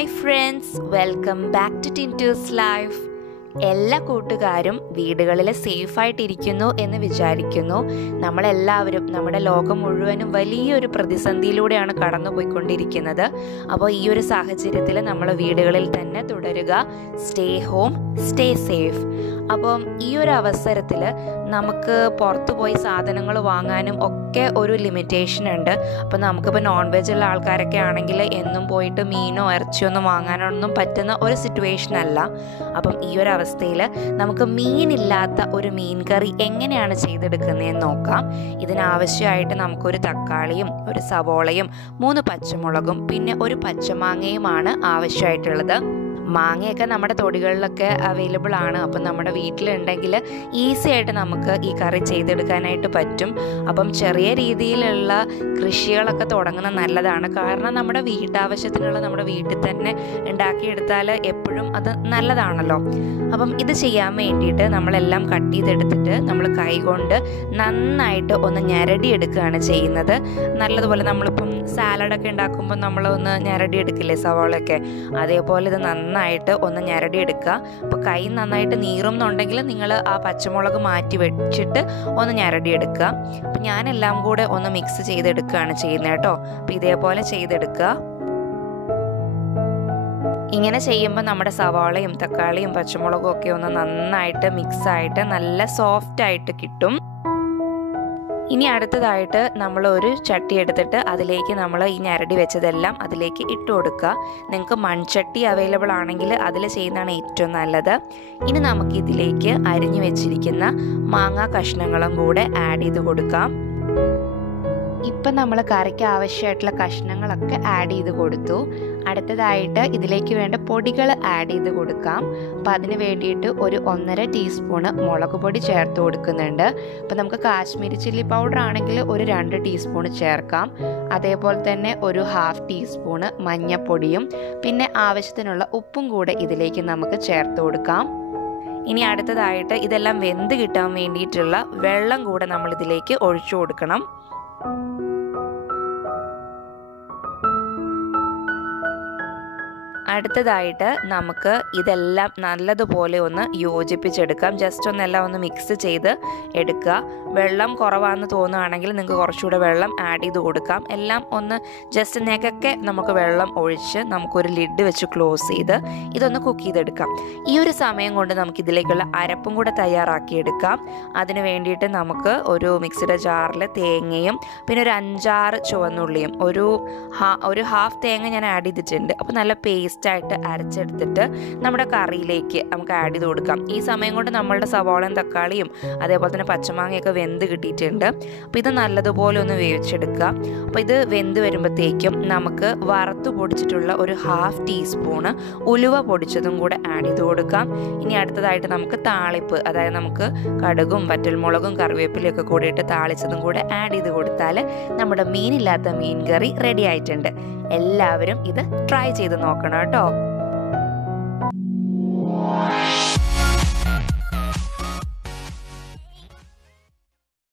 Hi friends, welcome back to Tintuzlife. എല്ലാ കൂട്ടുകാരും വീടുകളിൽ സേഫ് ആയിട്ടിരിക്കുന്നു എന്ന് വിചാരിക്കുന്നു. നമ്മളെല്ലാവരും നമ്മുടെ ലോകം മുഴുവനും വലിയൊരു പ്രതിസന്ധിയിലൂടെയാണ് കടന്നുപോയിക്കൊണ്ടിരിക്കുന്നത്. അപ്പോൾ ഈ ഒരു സാഹചര്യത്തിൽ നമ്മൾ വീടുകളിൽ തന്നെ തുടരുക. Stay home, stay safe. അപ്പം ഈ ഒരു അവസരത്തിൽ നമുക്ക് പുറത്തു പോയി സാധനങ്ങൾ വാങ്ങാനും ഒക്കെ ഒരു ലിമിറ്റേഷൻ ഉണ്ട്. അപ്പം നമുക്കിപ്പോൾ നോൺ വെജ് ഉള്ള ആൾക്കാരൊക്കെ ആണെങ്കിൽ എന്നും പോയിട്ട് മീനോ ഇറച്ചിയോ ഒന്നും വാങ്ങാനൊന്നും പറ്റുന്ന ഒരു സിറ്റുവേഷൻ അല്ല. അപ്പം ഈ ഒരു അവസ്ഥയിൽ നമുക്ക് മീനില്ലാത്ത ഒരു മീൻ കറി എങ്ങനെയാണ് ചെയ്തെടുക്കുന്നതെന്ന് നോക്കാം. ഇതിനാവശ്യമായിട്ട് നമുക്കൊരു തക്കാളിയും ഒരു സവോളയും 3 പച്ചമുളകും പിന്നെ ഒരു പച്ചമാങ്ങയുമാണ് ആവശ്യമായിട്ടുള്ളത്. മാങ്ങയൊക്കെ നമ്മുടെ തൊടികളിലൊക്കെ അവൈലബിൾ ആണ്. അപ്പം നമ്മുടെ വീട്ടിലുണ്ടെങ്കിൽ ഈസി ആയിട്ട് നമുക്ക് ഈ കറി ചെയ്തെടുക്കാനായിട്ട് പറ്റും. അപ്പം ചെറിയ രീതിയിലുള്ള കൃഷികളൊക്കെ തുടങ്ങുന്നത് നല്ലതാണ്. കാരണം നമ്മുടെ വീട്ടാവശ്യത്തിനുള്ള നമ്മുടെ വീട്ടിൽ തന്നെ ഉണ്ടാക്കിയെടുത്താൽ എപ്പോഴും അത് നല്ലതാണല്ലോ. അപ്പം ഇത് ചെയ്യാൻ വേണ്ടിയിട്ട് നമ്മളെല്ലാം കട്ട് ചെയ്തെടുത്തിട്ട് നമ്മൾ കൈകൊണ്ട് നന്നായിട്ട് ഒന്ന് ഞരടിയെടുക്കുകയാണ് ചെയ്യുന്നത്. നല്ലതുപോലെ നമ്മളിപ്പം സാലഡൊക്കെ ഉണ്ടാക്കുമ്പോൾ നമ്മളൊന്ന് ഞരടിയെടുക്കില്ലേ സവാളയൊക്കെ, അതേപോലെ ഇത് നന്നായിട്ട് ഒന്ന് ഞരടിയെടുക്കുക. അപ്പോൾ കൈ നന്നായിട്ട് നീറുന്നുണ്ടെങ്കിൽ നിങ്ങൾ ആ പച്ചമുളക് മാറ്റി വെച്ചിട്ട് ഒന്ന് ഞരടിയെടുക്കുക. അപ്പം ഞാനെല്ലാം കൂടെ ഒന്ന് മിക്സ് ചെയ്തെടുക്കുകയാണ് ചെയ്യുന്നത് കേട്ടോ. അപ്പം ഇതേപോലെ ചെയ്തെടുക്കുക. ഇങ്ങനെ ചെയ്യുമ്പോൾ നമ്മുടെ സവാളയും തക്കാളിയും പച്ചമുളകും ഒക്കെ ഒന്ന് നന്നായിട്ട് മിക്സായിട്ട് നല്ല സോഫ്റ്റായിട്ട് കിട്ടും. ഇനി അടുത്തതായിട്ട് നമ്മൾ ഒരു ചട്ടി എടുത്തിട്ട് അതിലേക്ക് നമ്മൾ ഈ ഞരടി വെച്ചതെല്ലാം അതിലേക്ക് ഇട്ട് കൊടുക്കുക. നിങ്ങൾക്ക് മൺചട്ടി അവൈലബിൾ ആണെങ്കിൽ അതിൽ ചെയ്യുന്നതാണ് ഏറ്റവും നല്ലത്. ഇനി നമുക്കിതിലേക്ക് അരിഞ്ഞു വെച്ചിരിക്കുന്ന മാങ്ങാ കഷ്ണങ്ങളും കൂടെ ആഡ് ചെയ്ത് കൊടുക്കാം. ഇപ്പം നമ്മൾ കറിക്ക് ആവശ്യമായിട്ടുള്ള കഷ്ണങ്ങളൊക്കെ ആഡ് ചെയ്ത് കൊടുത്തു. അടുത്തതായിട്ട് ഇതിലേക്ക് വേണ്ട പൊടികൾ ആഡ് ചെയ്ത് കൊടുക്കാം. അപ്പം അതിന് വേണ്ടിയിട്ട് ഒരു 1.5 ടീസ്പൂണ് മുളക് പൊടി ചേർത്ത് കൊടുക്കുന്നുണ്ട്. അപ്പം നമുക്ക് കാശ്മീരി ചില്ലി പൗഡർ ആണെങ്കിൽ ഒരു 2 ടീസ്പൂണ് ചേർക്കാം. അതേപോലെ തന്നെ ഒരു 1/2 ടീസ്പൂണ് മഞ്ഞൾപ്പൊടിയും പിന്നെ ആവശ്യത്തിനുള്ള ഉപ്പും കൂടെ ഇതിലേക്ക് നമുക്ക് ചേർത്ത് കൊടുക്കാം. ഇനി അടുത്തതായിട്ട് ഇതെല്ലാം വെന്ത് കിട്ടാൻ വേണ്ടിയിട്ടുള്ള വെള്ളം കൂടെ നമ്മൾ ഇതിലേക്ക് ഒഴിച്ചു കൊടുക്കണം. അടുത്തതായിട്ട് നമുക്ക് ഇതെല്ലാം നല്ലതുപോലെ ഒന്ന് യോജിപ്പിച്ചെടുക്കാം. ജസ്റ്റ് ഒന്നെല്ലാം ഒന്ന് മിക്സ് ചെയ്ത് എടുക്കുക. വെള്ളം കുറവാണെന്ന് തോന്നുകയാണെങ്കിൽ നിങ്ങൾക്ക് കുറച്ചുകൂടെ വെള്ളം ആഡ് ചെയ്ത് കൊടുക്കാം. എല്ലാം ഒന്ന് ജസ്റ്റ് നെക്കൊക്കെ നമുക്ക് വെള്ളം ഒഴിച്ച് നമുക്കൊരു ലിഡ് വെച്ച് ക്ലോസ് ചെയ്ത് ഇതൊന്ന് കുക്ക് ചെയ്തെടുക്കാം. ഈ ഒരു സമയം കൊണ്ട് നമുക്ക് ഇതിലേക്കുള്ള അരപ്പും കൂടെ തയ്യാറാക്കിയെടുക്കാം. അതിന് വേണ്ടിയിട്ട് നമുക്ക് ഒരു മിക്സിയുടെ ജാറിൽ തേങ്ങയും പിന്നെ ഒരു 5-6 ചുവന്നുള്ളിയും ഒരു 1/2 തേങ്ങ ഞാൻ ആഡ് ചെയ്തിട്ടുണ്ട്. അപ്പോൾ നല്ല പേസ്റ്റ് ആയിട്ട് അരച്ചെടുത്തിട്ട് നമ്മുടെ കറിയിലേക്ക് നമുക്ക് ആഡ് ചെയ്ത് കൊടുക്കാം. ഈ സമയം കൊണ്ട് നമ്മളുടെ സവാളയും തക്കാളിയും അതേപോലെ തന്നെ പച്ചമാങ്ങയൊക്കെ വെന്ത് കിട്ടിയിട്ടുണ്ട്. അപ്പോൾ ഇത് നല്ലതുപോലെ ഒന്ന് വേവിച്ചെടുക്കുക. അപ്പോൾ ഇത് വെന്ത് വരുമ്പോഴത്തേക്കും നമുക്ക് വറുത്ത് പൊടിച്ചിട്ടുള്ള ഒരു 1/2 ടീസ്പൂണ് ഉലുവ പൊടിച്ചതും കൂടെ ആഡ് ചെയ്ത് കൊടുക്കാം. ഇനി അടുത്തതായിട്ട് നമുക്ക് താളിപ്പ്, അതായത് നമുക്ക് കടുകും വറ്റൽമുളകും കറിവേപ്പിലയൊക്കെ കൂടിയിട്ട് താളിച്ചതും കൂടെ ആഡ് ചെയ്ത് കൊടുത്താൽ നമ്മുടെ മീനില്ലാത്ത മീൻ കറി റെഡി ആയിട്ടുണ്ട്. എല്ലാവരും ഇത് ട്രൈ ചെയ്ത് നോക്കണം കേട്ടോ.